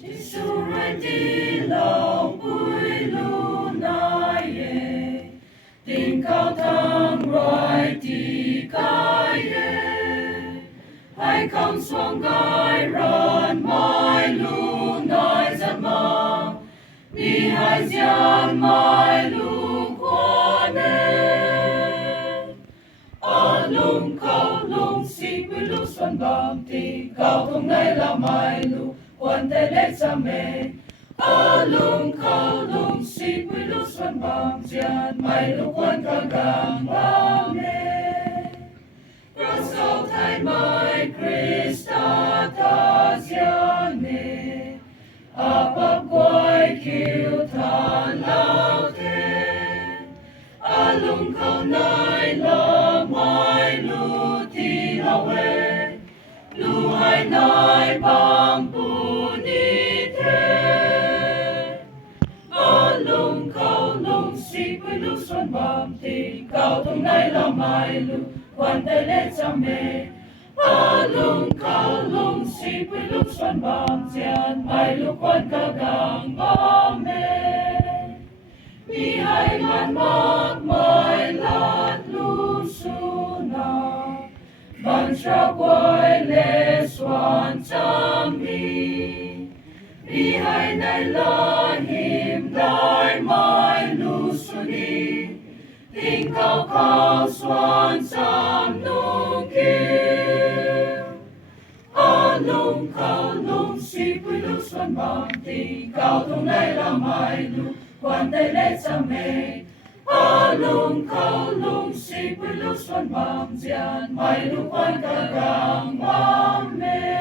Giêsu hãy đi lòng vui lu nai ye, tình cao thang roi đi cái ye, hãy không xuống gai ron mai lu nai giật mong, đi hai gian mai lu quan lung câu lung si quy lu xuân bàm thì cao thông ngay là mai lu quan thế lệ cha mẹ lung câu lung si quy lu xuân bàm chian mai lu quan ca gang ba mẹ Rosal thay mai Christa ta ziane apa quay kêu than lao thế lung câu nói là mai lu ti la we lu hai nói bang pu ni thế lung câu lung si quy lu xuân bàm thì cao thông nay là mai lu quan tay lễ cha mẹ lung câu lung si quy lu xuân bàm chian mai lu quan ca gang ba mẹ mi hai man mak mai lat lu suna ban tra quay lệ xoan cham mi hai nay la him dai mai lu suni tình cao cao xoan cham nung kiêu lung cao lung si quy lu xuân bàm thì cao thông nay là mai lu quan tay lễ cha mẹ lung câu lung si quy lu xuân bàm chian mai lu quan ca gang ba mẹ